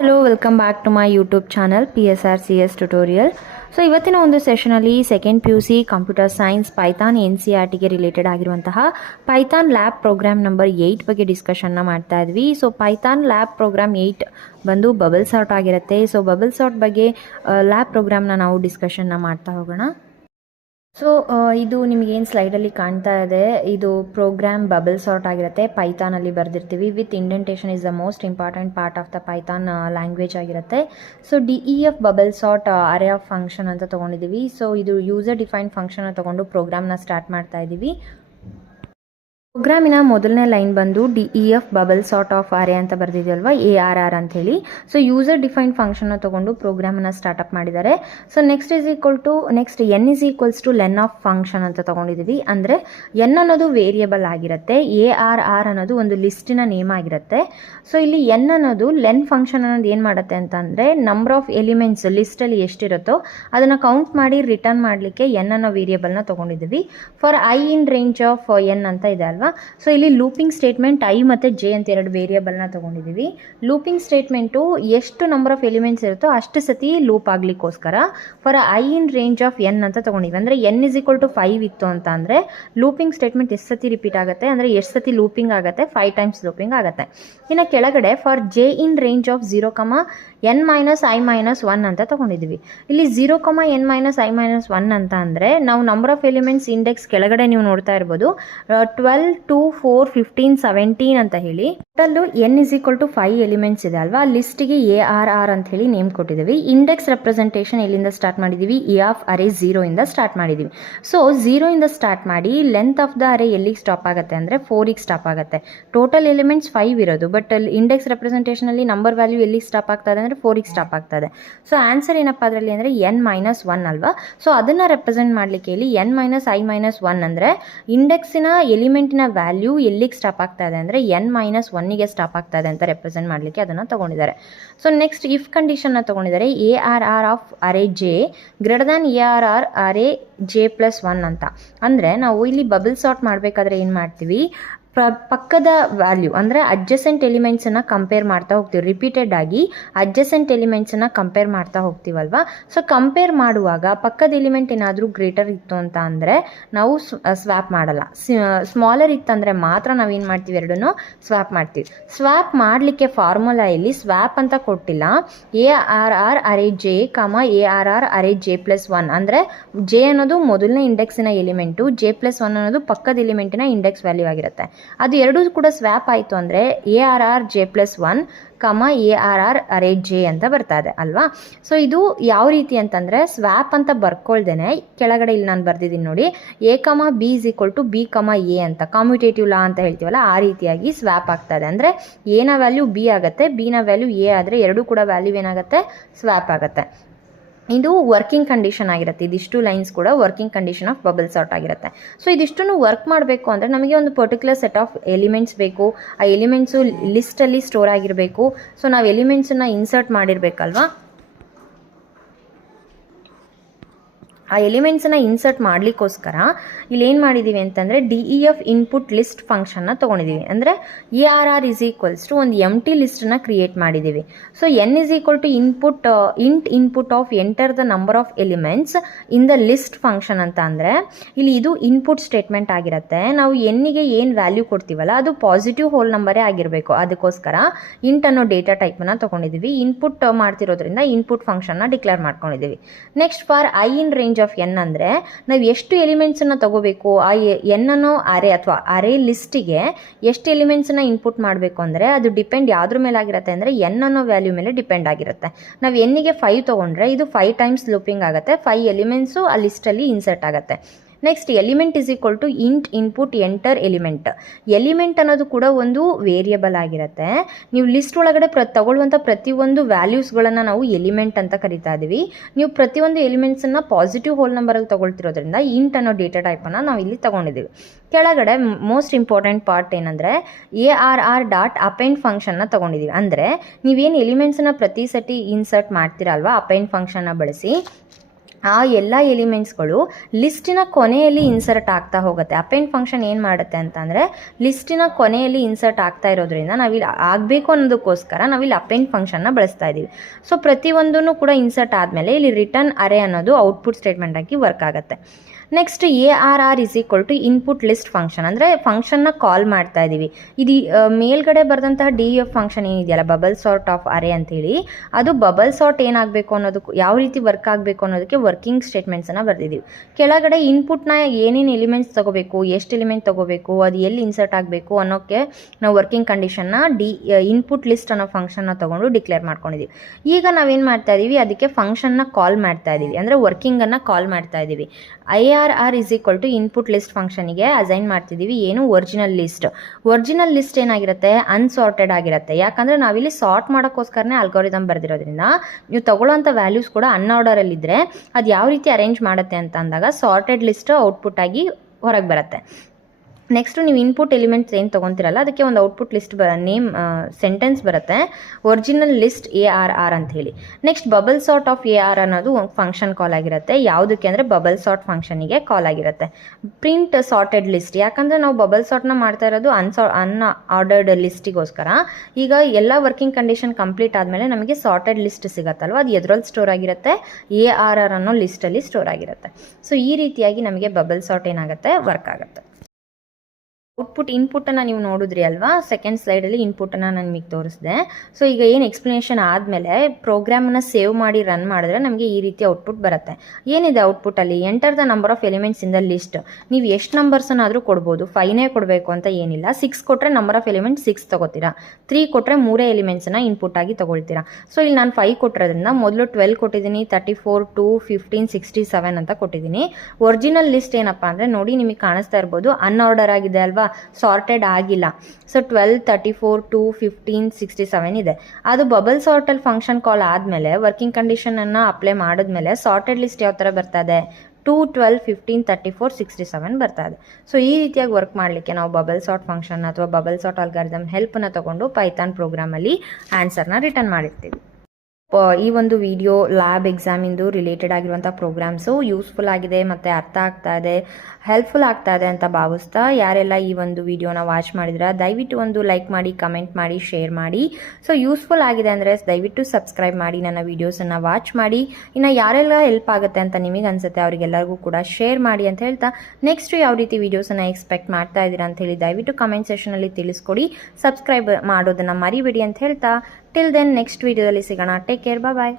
Hello welcome back to my YouTube channel PSRCS tutorial. So ಇವತ್ತಿನ ಒಂದು ಸೆಷನಲ್ಲಿ second PUC computer science Python NCERTಗೆ related ಆಗಿರುವಂತಹ Python lab program number 8 ಬಗ್ಗೆ ಡಿಸ್ಕಷನ್ನ ಮಾಡ್ತಾ ಇದ್ವಿ. ಸೊ ಪೈಥಾನ್ ಲ್ಯಾಬ್ ಪ್ರೋಗ್ರಾಮ್ 8 ಬಂದು ಬಬಲ್ ಸಾರ್ಟ್ ಆಗಿರುತ್ತೆ. ಸೊ ಬಬಲ್ ಸಾರ್ಟ್ ಬಗ್ಗೆ ಲ್ಯಾಬ್ ಪ್ರೋಗ್ರಾಮ್ನ ನಾವು ಡಿಸ್ಕಷನ್ನ ಮಾಡ್ತಾ ಹೋಗೋಣ. ಸೊ ಇದು ನಿಮಗೇನು ಸ್ಲೈಡಲ್ಲಿ ಕಾಣ್ತಾ ಇದೆ, ಇದು ಪ್ರೋಗ್ರಾಮ್ ಬಬಲ್ ಸಾರ್ಟ್ ಆಗಿರುತ್ತೆ. ಪೈಥಾನಲ್ಲಿ ಬರೆದಿರ್ತೀವಿ. With indentation is the most important part of the Python language ಆಗಿರುತ್ತೆ. So DEF bubble sort array of function ಅಂತ ತೊಗೊಂಡಿದ್ದೀವಿ. ಸೊ ಇದು ಯೂಸರ್ ಡಿಫೈನ್ಡ್ ಫಂಕ್ಷನ್ ತೊಗೊಂಡು ಪ್ರೋಗ್ರಾಮ್ನ ಸ್ಟಾರ್ಟ್ ಮಾಡ್ತಾ ಇದ್ದೀವಿ. ಪ್ರೋಗ್ರಾಮಿನ ಮೊದಲನೇ ಲೈನ್ ಬಂದು DEF ಬಬಲ್ ಸಾರ್ಟ್ ಆಫ್ ಅರೇ ಅಂತ ಬರ್ದಿದೆಯಲ್ವಾ, ARR ಅಂತ ಹೇಳಿ. ಸೊ ಯೂಸರ್ ಡಿಫೈನ್ಡ್ ಫಂಕ್ಷನ್ನ ತೊಗೊಂಡು ಪ್ರೋಗ್ರಾಮನ್ನು ಸ್ಟಾರ್ಟಪ್ ಮಾಡಿದ್ದಾರೆ. So next n is equals to len of function ಅಂತ ತೊಗೊಂಡಿದ್ದೀವಿ. ಅಂದರೆ n ಅನ್ನೋದು ವೇರಿಯಬಲ್ ಆಗಿರುತ್ತೆ, ARR ಅನ್ನೋದು ಒಂದು ಲಿಸ್ಟಿನ ನೇಮ್ ಆಗಿರುತ್ತೆ. ಸೊ ಇಲ್ಲಿ n ಅನ್ನೋದು ಲೆನ್ ಫಂಕ್ಷನ್ ಅನ್ನೋದು ಏನು ಮಾಡುತ್ತೆ ಅಂತಂದರೆ ನಂಬರ್ ಆಫ್ ಎಲಿಮೆಂಟ್ಸ್ ಲಿಸ್ಟಲ್ಲಿ ಎಷ್ಟಿರುತ್ತೋ ಅದನ್ನು ಕೌಂಟ್ ಮಾಡಿ ರಿಟರ್ನ್ ಮಾಡಲಿಕ್ಕೆ n ಅನ್ನೋ ವೇರಿಯಬಲ್ನ ತೊಗೊಂಡಿದ್ದೀವಿ. For i in range of n ಅಂತ ಇದೆ ಅಲ್ವಾ. ಸೊ ಇಲ್ಲಿ ಲೂಪಿಂಗ್ ಸ್ಟೇಟ್ಮೆಂಟ್ i ಮತ್ತು j ಅಂತ ಎರಡು ವೇರಿಯಬಲ್ನ ತೊಗೊಂಡಿದ್ದೀವಿ. ಲೂಪಿಂಗ್ ಸ್ಟೇಟ್ಮೆಂಟು ಎಷ್ಟು ನಂಬರ್ ಆಫ್ ಎಲಿಮೆಂಟ್ಸ್ ಇರುತ್ತೋ ಅಷ್ಟು ಸತಿ ಲೂಪ್ ಆಗಲಿಕ್ಕೋಸ್ಕರ for i in range of n ಅಂತ ತೊಗೊಂಡಿದ್ವಿ. ಅಂದರೆ n ಇಸ್ ಈಕ್ವಲ್ ಟು 5 ಇತ್ತು ಅಂತ ಅಂದರೆ ಲೂಪಿಂಗ್ ಸ್ಟೇಟ್ಮೆಂಟ್ ಎಷ್ಟು ಸತಿ ರಿಪೀಟ್ ಆಗುತ್ತೆ, ಅಂದರೆ ಎಷ್ಟು ಸತಿ ಲೂಪಿಂಗ್ ಆಗುತ್ತೆ, 5 ಟೈಮ್ಸ್ ಲೂಪಿಂಗ್ ಆಗುತ್ತೆ. ಇನ್ನು ಕೆಳಗಡೆ for j in range of 0, n minus i minus 1 ಅಂತ ತೊಗೊಂಡಿದ್ದೀವಿ. ಇಲ್ಲಿ 0, n ಮೈನಸ್ i ಮೈನಸ್ 1 ಅಂತ ಅಂದರೆ ನಾವು ನಂಬರ್ ಆಫ್ ಎಲಿಮೆಂಟ್ಸ್ ಇಂಡೆಕ್ಸ್ ಕೆಳಗಡೆ ನೀವು ನೋಡ್ತಾ ಇರ್ಬೋದು 12, 2, 4, 15, 17 ಅಂತ ಹೇಳಿ. Total n is equal to 5 elements ಇದೆ ಅಲ್ವಾ. ಲಿಸ್ಟಿಗೆ ARR ಅಂತ ಹೇಳಿ ನೇಮ್ ಕೊಟ್ಟಿದ್ದೀವಿ. ಇಂಡೆಕ್ಸ್ ರೆಪ್ರೆಸೆಂಟೇಷನ್ ಎಲ್ಲಿಂದ ಸ್ಟಾರ್ಟ್ ಮಾಡಿದ್ದೀವಿ, A ಆಫ್ ಅರೇ 0 ಇಂದ ಸ್ಟಾರ್ಟ್ ಮಾಡಿದ್ದೀವಿ. ಸೊ 0 ಇಂದ ಸ್ಟಾರ್ಟ್ ಮಾಡಿ ಲೆಂತ್ ಆಫ್ ದ ಅರೇ ಎಲ್ಲಿಗೆ ಸ್ಟಾಪ್ ಆಗುತ್ತೆ ಅಂದರೆ 4ಗೆ ಸ್ಟಾಪ್ ಆಗುತ್ತೆ. ಟೋಟಲ್ ಎಲಿಮೆಂಟ್ಸ್ 5 ಇರೋದು, ಬಟ್ ಅಲ್ಲಿ ಇಂಡೆಕ್ಸ್ ರೆಪ್ರೆಸೆಂಟೇಷನಲ್ಲಿ ನಂಬರ್ ವ್ಯಾಲ್ಯೂ ಎಲ್ಲಿಗೆ ಸ್ಟಾಪ್ ಆಗ್ತದೆ ಅಂದರೆ 4ಗೆ ಸ್ಟಾಪ್ ಆಗ್ತದೆ. ಸೊ ಆನ್ಸರ್ ಏನಪ್ಪ ಅದರಲ್ಲಿ ಅಂದರೆ n ಮೈನಸ್ 1 ಅಲ್ವಾ. ಸೊ ಅದನ್ನು ರೆಪ್ರೆಸೆಂಟ್ ಮಾಡಲಿಕ್ಕೆ ಇಲ್ಲಿ n ಮೈನಸ್ i ಮೈನಸ್ 1 ಅಂದರೆ ಇಂಡೆಕ್ಸಿನ ಎಲಿಮೆಂಟಿನ ವ್ಯಾಲ್ಯೂ ಎಲ್ಲಿಗೆ ಸ್ಟಾಪ್ ಆಗ್ತಾ ಇದೆ ಅಂದರೆ n ಮೈನಸ್ 1ಗೆ ಸ್ಟಾಪ್ ಆಗ್ತಾ ಇದೆ ಅಂತ ರೆಪ್ರೆಸೆಂಟ್ ಮಾಡಲಿಕ್ಕೆ ಅದನ್ನು ತೊಗೊಂಡಿದ್ದಾರೆ. ಸೊ ನೆಕ್ಸ್ಟ್ ಇಫ್ ಕಂಡೀಷನ್ನ ತೊಗೊಂಡಿದ್ದಾರೆ ARR of array j greater than ARR array j plus 1 ಅಂತ. ಅಂದರೆ ನಾವು ಇಲ್ಲಿ ಬಬಲ್ ಸಾರ್ಟ್ ಮಾಡಬೇಕಾದ್ರೆ ಏನು ಮಾಡ್ತೀವಿ, ಪಕ್ಕದ ವ್ಯಾಲ್ಯೂ ಅಂದರೆ ಅಡ್ಜಸೆಂಟ್ ಎಲಿಮೆಂಟ್ಸನ್ನು ಕಂಪೇರ್ ಮಾಡ್ತಾ ಹೋಗ್ತೀವಿ. ರಿಪೀಟೆಡ್ ಆಗಿ ಅಡ್ಜಸೆಂಟ್ ಎಲಿಮೆಂಟ್ಸನ್ನು ಕಂಪೇರ್ ಮಾಡ್ತಾ ಹೋಗ್ತೀವಲ್ವಾ. ಸೊ ಕಂಪೇರ್ ಮಾಡುವಾಗ ಪಕ್ಕದ ಎಲಿಮೆಂಟ್ ಏನಾದರೂ ಗ್ರೇಟರ್ ಇತ್ತು ಅಂತ ಅಂದರೆ ನಾವು ಸ್ವ್ಯಾಪ್ ಮಾಡಲ್ಲ. ಸ್ಮಾಲರ್ ಇತ್ತಂದರೆ ಮಾತ್ರ ನಾವೇನು ಮಾಡ್ತೀವಿ, ಎರಡನ್ನೂ ಸ್ವ್ಯಾಪ್ ಮಾಡ್ತೀವಿ. ಸ್ವ್ಯಾಪ್ ಮಾಡಲಿಕ್ಕೆ ಫಾರ್ಮುಲಾ ಇಲ್ಲಿ ಸ್ವ್ಯಾಪ್ ಅಂತ ಕೊಟ್ಟಿಲ್ಲ. ARR array j, ARR array j plus 1 ಅಂದರೆ j ಅನ್ನೋದು ಮೊದಲನೇ ಇಂಡೆಕ್ಸಿನ ಎಲಿಮೆಂಟು, j ಪ್ಲಸ್ 1 ಅನ್ನೋದು ಪಕ್ಕದ ಎಲಿಮೆಂಟಿನ ಇಂಡೆಕ್ಸ್ ವ್ಯಾಲ್ಯೂ ಆಗಿರುತ್ತೆ. ಅದು ಎರಡೂ ಕೂಡ ಸ್ವ್ಯಾಪ್ ಆಯಿತು ಅಂದರೆ ARR j plus 1, ARR array j ಅಂತ ಬರ್ತಾ ಇದೆ ಅಲ್ವಾ. ಸೊ ಇದು ಯಾವ ರೀತಿ ಅಂತಂದರೆ ಸ್ವ್ಯಾಪ್ ಅಂತ ಬರ್ಕೊಳ್ದೇನೆ ಕೆಳಗಡೆ ಇಲ್ಲಿ ನಾನು ಬರ್ದಿದ್ದೀನಿ ನೋಡಿ, A, B is equal to B, A ಅಂತ ಕಾಮ್ಯುಟೇಟಿವ್ ಲಾ ಅಂತ ಹೇಳ್ತೀವಲ್ಲ ಆ ರೀತಿಯಾಗಿ ಸ್ವ್ಯಾಪ್ ಆಗ್ತಾ ಇದೆ. ಅಂದರೆ A ನ ವ್ಯಾಲ್ಯೂ B ಆಗುತ್ತೆ, B ನ ವ್ಯಾಲ್ಯೂ A ಆದರೆ ಎರಡೂ ಕೂಡ ವ್ಯಾಲ್ಯೂ ಏನಾಗುತ್ತೆ, ಸ್ವ್ಯಾಪ್ ಆಗುತ್ತೆ. ಇದು ವರ್ಕಿಂಗ್ ಕಂಡೀಷನ್ ಆಗಿರುತ್ತೆ. ಇದಿಷ್ಟು ಲೈನ್ಸ್ ಕೂಡ working condition of bubble sort ಆಗಿರುತ್ತೆ. ಸೊ ಇದಿಷ್ಟನ್ನು ವರ್ಕ್ ಮಾಡಬೇಕು ಅಂದರೆ ನಮಗೆ ಒಂದು ಪರ್ಟಿಕ್ಯುಲರ್ ಸೆಟ್ ಆಫ್ ಎಲಿಮೆಂಟ್ಸ್ ಬೇಕು. ಆ ಎಲಿಮೆಂಟ್ಸು ಲಿಸ್ಟಲ್ಲಿ ಸ್ಟೋರ್ ಆಗಿರಬೇಕು. ಸೊ ನಾವು ಎಲಿಮೆಂಟ್ಸನ್ನು ಇನ್ಸರ್ಟ್ ಮಾಡಿರಬೇಕಲ್ವಾ. ಆ ಎಲಿಮೆಂಟ್ಸನ್ನು ಇನ್ಸರ್ಟ್ ಮಾಡಲಿಕ್ಕೋಸ್ಕರ ಇಲ್ಲೇನು ಮಾಡಿದ್ದೀವಿ ಅಂತಂದರೆ DEF ಇನ್ಪುಟ್ ಲಿಸ್ಟ್ ಫಂಕ್ಷನ್ನ ತೊಗೊಂಡಿದ್ದೀವಿ. ಅಂದರೆ ARR ಇಸ್ ಈಕ್ವಲ್ಸ್ ಟು ಒಂದು ಎಂಟಿ ಲಿಸ್ಟನ್ನು ಕ್ರಿಯೇಟ್ ಮಾಡಿದ್ದೀವಿ. So n is equal to input of enter the number of elements in the list function ಅಂತ. ಅಂದರೆ ಇಲ್ಲಿ ಇದು ಇನ್ಪುಟ್ ಸ್ಟೇಟ್ಮೆಂಟ್ ಆಗಿರುತ್ತೆ. ನಾವು ಎನ್ನಿಗೆ ಏನು ವ್ಯಾಲ್ಯೂ ಕೊಡ್ತೀವಲ್ಲ ಅದು ಪಾಸಿಟಿವ್ ಹೋಲ್ ನಂಬರೇ ಆಗಿರಬೇಕು. ಅದಕ್ಕೋಸ್ಕರ ಇಂಟ್ ಅನ್ನೋ ಡೇಟಾ ಟೈಪನ್ನು ತೊಗೊಂಡಿದ್ದೀವಿ. ಇನ್ಪುಟ್ ಮಾಡ್ತಿರೋದ್ರಿಂದ ಇನ್ಪುಟ್ ಫಂಕ್ಷನ್ನ ಡಿಕ್ಲೇರ್ ಮಾಡ್ಕೊಂಡಿದ್ದೀವಿ. Next for i in range of n ಅಂದರೆ ನಾವು ಎಷ್ಟು ಎಲಿಮೆಂಟ್ಸನ್ನು ತಗೋಬೇಕು, ಆ n ಅನ್ನೋ ಅರೇ ಅಥವಾ ಅರೇ ಲಿಸ್ಟಿಗೆ ಎಷ್ಟು ಎಲಿಮೆಂಟ್ಸನ್ನು ಇನ್ಪುಟ್ ಮಾಡಬೇಕು ಅಂದರೆ ಅದು ಡಿಪೆಂಡ್ ಯಾವುದ್ರ ಮೇಲೆ ಆಗಿರುತ್ತೆ ಅಂದರೆ n ಅನ್ನೋ ವ್ಯಾಲ್ಯೂ ಮೇಲೆ ಡಿಪೆಂಡ್ ಆಗಿರುತ್ತೆ. ನಾವು n ಗೆ 5 ತೊಗೊಂಡ್ರೆ ಇದು 5 ಟೈಮ್ಸ್ ಲೂಪಿಂಗ್ ಆಗುತ್ತೆ, 5 ಎಲಿಮೆಂಟ್ಸು ಆ ಲಿಸ್ಟಲ್ಲಿ ಇನ್ಸರ್ಟ್ ಆಗುತ್ತೆ. Next element is equal to input enter element. Element ಅನ್ನೋದು ಕೂಡ ಒಂದು ವೇರಿಯಬಲ್ ಆಗಿರುತ್ತೆ. ನೀವು ಲಿಸ್ಟ್ ಒಳಗಡೆ ತಗೊಳ್ಳುವಂಥ ಪ್ರತಿಯೊಂದು ವ್ಯಾಲ್ಯೂಸ್ಗಳನ್ನು ನಾವು ಎಲಿಮೆಂಟ್ ಅಂತ ಕರಿತಾ ಇದ್ದೀವಿ. ನೀವು ಪ್ರತಿಯೊಂದು ಎಲಿಮೆಂಟ್ಸನ್ನು ಪಾಸಿಟಿವ್ ಹೋಲ್ ನಂಬರಲ್ಲಿ ತೊಗೊಳ್ತಿರೋದ್ರಿಂದ ಇಂಟ್ ಅನ್ನೋ ಡೇಟಾ ಟೈಪನ್ನು ನಾವು ಇಲ್ಲಿ ತೊಗೊಂಡಿದ್ದೀವಿ. ಕೆಳಗಡೆ ಮೋಸ್ಟ್ ಇಂಪಾರ್ಟೆಂಟ್ ಪಾರ್ಟ್ ಏನಂದರೆ ARR ಡಾಟ್ ಅಪೆಂಡ್ ಫಂಕ್ಷನ್ನ ತೊಗೊಂಡಿದ್ದೀವಿ. ಅಂದರೆ ನೀವೇನು ಎಲಿಮೆಂಟ್ಸನ್ನು ಪ್ರತಿ ಸತಿ ಇನ್ಸರ್ಟ್ ಮಾಡ್ತೀರಲ್ವಾ ಅಪೆಂಡ್ ಫಂಕ್ಷನ್ನ ಬಳಸಿ, ಆ ಎಲ್ಲ ಎಲಿಮೆಂಟ್ಸ್ಗಳು ಲಿಸ್ಟಿನ ಕೊನೆಯಲ್ಲಿ ಇನ್ಸರ್ಟ್ ಆಗ್ತಾ ಹೋಗುತ್ತೆ. ಅಪೆಂಡ್ ಫಂಕ್ಷನ್ ಏನು ಮಾಡುತ್ತೆ ಅಂತಂದರೆ ಲಿಸ್ಟಿನ ಕೊನೆಯಲ್ಲಿ ಇನ್ಸರ್ಟ್ ಆಗ್ತಾ ಇರೋದ್ರಿಂದ ನಾವಿಲ್ಲಿ ಆಗಬೇಕು ಅನ್ನೋದಕ್ಕೋಸ್ಕರ ನಾವಿಲ್ಲಿ ಅಪೆಂಡ್ ಫಂಕ್ಷನ್ನ ಬಳಸ್ತಾ ಇದ್ದೀವಿ. ಸೊ ಪ್ರತಿಯೊಂದೂ ಕೂಡ ಇನ್ಸರ್ಟ್ ಆದಮೇಲೆ ಇಲ್ಲಿ ರಿಟರ್ನ್ ಅರೇ ಅನ್ನೋದು ಔಟ್ಪುಟ್ ಸ್ಟೇಟ್ಮೆಂಟ್ ಆಗಿ ವರ್ಕ್ ಆಗುತ್ತೆ. Next ARR is equal to input list function, ಅಂದರೆ ಫಂಕ್ಷನ್ನ ಕಾಲ್ ಮಾಡ್ತಾ ಇದ್ದೀವಿ. ಇದು ಮೇಲ್ಗಡೆ ಬರೆದಂತಹ DEF ಫಂಕ್ಷನ್ ಏನಿದೆಯಲ್ಲ ಬಬಲ್ ಸಾರ್ಟ್ ಆಫ್ ಅರೇ ಅಂತೇಳಿ, ಅದು ಬಬಲ್ ಸಾರ್ಟ್ ಏನಾಗಬೇಕು ಅನ್ನೋದಕ್ಕೂ ಯಾವ ರೀತಿ ವರ್ಕ್ ಆಗಬೇಕು ಅನ್ನೋದಕ್ಕೆ ವರ್ಕಿಂಗ್ ಸ್ಟೇಟ್ಮೆಂಟ್ಸನ್ನು ಬರೆದಿದ್ದೀವಿ. ಕೆಳಗಡೆ ಇನ್ಪುಟ್ನ ಏನೇನು ಎಲಿಮೆಂಟ್ಸ್ ತೊಗೋಬೇಕು, ಎಷ್ಟು ಎಲಿಮೆಂಟ್ ತೊಗೋಬೇಕು, ಅದು ಎಲ್ಲಿ ಇನ್ಸರ್ಟ್ ಆಗಬೇಕು ಅನ್ನೋಕ್ಕೆ ನಾವು ವರ್ಕಿಂಗ್ ಕಂಡೀಷನ್ನ ಇನ್ಪುಟ್ ಲಿಸ್ಟ್ ಅನ್ನೋ ಫಂಕ್ಷನ್ನ ತೊಗೊಂಡು ಡಿಕ್ಲೇರ್ ಮಾಡ್ಕೊಂಡಿದ್ದೀವಿ. ಈಗ ನಾವೇನು ಮಾಡ್ತಾ ಇದ್ದೀವಿ, ಅದಕ್ಕೆ ಫಂಕ್ಷನ್ನ ಕಾಲ್ ಮಾಡ್ತಾ ಇದ್ದೀವಿ, ಅಂದರೆ ವರ್ಕಿಂಗನ್ನು ಕಾಲ್ ಮಾಡ್ತಾ ಇದ್ದೀವಿ. IRR is equal to input list ಫಂಕ್ಷನಿಗೆ ಅಸೈನ್ ಮಾಡ್ತಿದ್ದೀವಿ ಏನು ಒರಿಜಿನಲ್ ಲಿಸ್ಟ್ ಏನಾಗಿರುತ್ತೆ, ಅನ್ಸಾರ್ಟೆಡ್ ಆಗಿರುತ್ತೆ. ಯಾಕಂದರೆ ನಾವಿಲ್ಲಿ ಸಾರ್ಟ್ ಮಾಡೋಕ್ಕೋಸ್ಕರನೇ ಅಲ್ಗೋರಿದಮ್ ಬರೆದಿರೋದ್ರಿಂದ ನೀವು ತಗೊಳ್ಳೋಂಥ ವ್ಯಾಲ್ಯೂಸ್ ಕೂಡ ಅನ್ಆರ್ಡರಲ್ಲಿದ್ದರೆ ಅದು ಯಾವ ರೀತಿ ಅರೇಂಜ್ ಮಾಡುತ್ತೆ ಅಂತ ಅಂದಾಗ ಸಾರ್ಟೆಡ್ ಲಿಸ್ಟ್ ಔಟ್ಪುಟ್ ಆಗಿ ಹೊರಗೆ ಬರುತ್ತೆ. ನೆಕ್ಸ್ಟು ನೀವು ಇನ್ಪುಟ್ ಎಲಿಮೆಂಟ್ಸ್ ಏನು ತೊಗೊತಿರಲ್ಲ ಅದಕ್ಕೆ ಒಂದು ಔಟ್ಪುಟ್ ಲಿಸ್ಟ್ ಸೆಂಟೆನ್ಸ್ ಬರುತ್ತೆ, ಒರಿಜಿನಲ್ ಲಿಸ್ಟ್ ARR ಅಂತ ಹೇಳಿ. Next bubble sort of AR ಅನ್ನೋದು ಒಂದು ಫಂಕ್ಷನ್ ಕಾಲ್ ಆಗಿರುತ್ತೆ. ಯಾವುದಕ್ಕೆ ಅಂದರೆ ಬಬಲ್ ಸಾರ್ಟ್ ಫಂಕ್ಷನಿಗೆ ಕಾಲ್ ಆಗಿರುತ್ತೆ. ಪ್ರಿಂಟ್ ಸಾರ್ಟೆಡ್ ಲಿಸ್ಟ್, ಯಾಕಂದರೆ ನಾವು ಬಬಲ್ ಸಾರ್ಟ್ನ ಮಾಡ್ತಾ ಇರೋದು ಅನ್ಆರ್ಡರ್ಡ್ ಲಿಸ್ಟಿಗೋಸ್ಕರ. ಈಗ ಎಲ್ಲ ವರ್ಕಿಂಗ್ ಕಂಡೀಷನ್ ಕಂಪ್ಲೀಟ್ ಆದಮೇಲೆ ನಮಗೆ ಸಾರ್ಟೆಡ್ ಲಿಸ್ಟ್ ಸಿಗುತ್ತಲ್ವ, ಅದು ಎದ್ರಲ್ಲಿ ಸ್ಟೋರ್ ಆಗಿರುತ್ತೆ, ARR ಅನ್ನೋ ಲಿಸ್ಟಲ್ಲಿ ಸ್ಟೋರ್ ಆಗಿರುತ್ತೆ. ಸೊ ಈ ರೀತಿಯಾಗಿ ನಮಗೆ ಬಬಲ್ ಸಾರ್ಟ್ ಏನಾಗುತ್ತೆ, ವರ್ಕ್ ಆಗುತ್ತೆ. ಇನ್ಪುಟ್ಟನ್ನು ನೀವು ನೋಡಿದ್ರಿ ಅಲ್ವಾ, ಸೆಕೆಂಡ್ ಸ್ಲೈಡಲ್ಲಿ ಇನ್ಪುಟ್ಟನ್ನು ನಾನು ನಿಮಗೆ ತೋರಿಸಿದೆ. ಸೊ ಈಗ ಏನು ಎಕ್ಸ್ಪ್ಲನೇಷನ್ ಆದಮೇಲೆ ಪ್ರೋಗ್ರಾಮನ್ನು ಸೇವ್ ಮಾಡಿ ರನ್ ಮಾಡಿದ್ರೆ ನಮಗೆ ಈ ರೀತಿ ಔಟ್ಪುಟ್ ಬರುತ್ತೆ. ಏನಿದೆ ಔಟ್ಪುಟ್ಟಲ್ಲಿ, enter the number of elements in the list. ನೀವು ಎಷ್ಟು ನಂಬರ್ಸನ್ನಾದರೂ ಕೊಡ್ಬೋದು, 5ನೇ ಕೊಡಬೇಕು ಅಂತ ಏನಿಲ್ಲ. 6 ಕೊಟ್ಟರೆ ನಂಬರ್ ಆಫ್ ಎಲಿಮೆಂಟ್ಸ್ 6 ತೊಗೋತೀರಾ, 3 ಕೊಟ್ಟರೆ 3 ಎಲಿಮೆಂಟ್ಸನ್ನು ಇನ್ಪುಟ್ ಆಗಿ ತೊಗೊಳ್ತೀರಾ. ಸೊ ಇಲ್ಲಿ ನಾನು 5 ಕೊಟ್ಟಿರೋದ್ರಿಂದ ಮೊದಲು 12 ಕೊಟ್ಟಿದ್ದೀನಿ, 34, 2, 15, 67 ಅಂತ ಕೊಟ್ಟಿದ್ದೀನಿ. ಒರಿಜಿನಲ್ ಲಿಸ್ಟ್ ಏನಪ್ಪ ಅಂದರೆ ನೋಡಿ ನಿಮಗೆ ಕಾಣಿಸ್ತಾ ಇರ್ಬೋದು, ಅನ್ಆರ್ಡರ್ ಆಗಿದೆ ಅಲ್ವಾ, ಸಾರ್ಟೆಡ್ ಆಗಿಲ್ಲ. ಸೊ 12, 34, 2, 15, 67 ಇದೆ. ಅದು ಬಬಲ್ ಸಾರ್ಟಲ್ ಫಂಕ್ಷನ್ ಕಾಲ್ ಆದಮೇಲೆ ವರ್ಕಿಂಗ್ ಕಂಡೀಷನನ್ನು ಅಪ್ಲೈ ಮಾಡಿದ್ಮೇಲೆ ಸಾರ್ಟೆಡ್ ಲಿಸ್ಟ್ ಯಾವ ಥರ ಬರ್ತದೆ, 2, 12, 15, 34, 67 ಬರ್ತಾ ಇದೆ. ಸೊ ಈ ರೀತಿಯಾಗಿ ವರ್ಕ್ ಮಾಡಲಿಕ್ಕೆ ನಾವು ಬಬಲ್ ಸಾರ್ಟ್ ಫಂಕ್ಷನ್ ಅಥವಾ ಬಬಲ್ ಸಾರ್ಟ್ ಅಲ್ಗಾರಿದಮ್ ಹೆಲ್ಪನ್ನು ತಗೊಂಡು ಪೈಥಾನ್ ಪ್ರೋಗ್ರಾಮಲ್ಲಿ ಆನ್ಸರ್ನ ರಿಟರ್ನ್ ಮಾಡಿರ್ತೀವಿ. ಈ ಒಂದು ವಿಡಿಯೋ ಲ್ಯಾಬ್ ಎಕ್ಸಾಮಿಂದು ರಿಲೇಟೆಡ್ ಆಗಿರುವಂಥ ಪ್ರೋಗ್ರಾಮ್ಸು ಯೂಸ್ಫುಲ್ ಆಗಿದೆ ಮತ್ತು ಅರ್ಥ ಆಗ್ತಾ ಇದೆ, ಹೆಲ್ಪ್ಫುಲ್ ಆಗ್ತಾ ಇದೆ ಅಂತ ಭಾವಿಸ್ತಾ ಯಾರೆಲ್ಲ ಈ ಒಂದು ವಿಡಿಯೋನ ವಾಚ್ ಮಾಡಿದ್ರೆ ದಯವಿಟ್ಟು ಒಂದು ಲೈಕ್ ಮಾಡಿ, ಕಮೆಂಟ್ ಮಾಡಿ, ಶೇರ್ ಮಾಡಿ. ಸೊ ಯೂಸ್ಫುಲ್ ಆಗಿದೆ ಅಂದರೆ ದಯವಿಟ್ಟು ಸಬ್ಸ್ಕ್ರೈಬ್ ಮಾಡಿ, ನನ್ನ ವೀಡಿಯೋಸನ್ನು ವಾಚ್ ಮಾಡಿ. ಇನ್ನು ಯಾರೆಲ್ಲ ಹೆಲ್ಪ್ ಆಗುತ್ತೆ ಅಂತ ನಿಮಗೆ ಅನಿಸುತ್ತೆ ಅವರಿಗೆಲ್ಲರಿಗೂ ಕೂಡ ಶೇರ್ ಮಾಡಿ ಅಂತ ಹೇಳ್ತಾ, ನೆಕ್ಸ್ಟ್ ಯಾವ ರೀತಿ ವೀಡಿಯೋಸನ್ನು ಎಕ್ಸ್ಪೆಕ್ಟ್ ಮಾಡ್ತಾ ಇದ್ದೀರಾ ಅಂತ ಹೇಳಿ ದಯವಿಟ್ಟು ಕಮೆಂಟ್ ಸೆಷನಲ್ಲಿ ತಿಳಿಸ್ಕೊಡಿ. ಸಬ್ಸ್ಕ್ರೈಬ್ ಮಾಡೋದನ್ನು ಮರಿಬೇಡಿ ಅಂತ ಹೇಳ್ತಾ, ಟಿಲ್ ದೆನ್ ನೆಕ್ಸ್ಟ್ ವೀಡಿಯೋದಲ್ಲಿ ಸಿಗೋಣ. ಟೇಕ್ ಕೇರ್, ಬಾಯ್.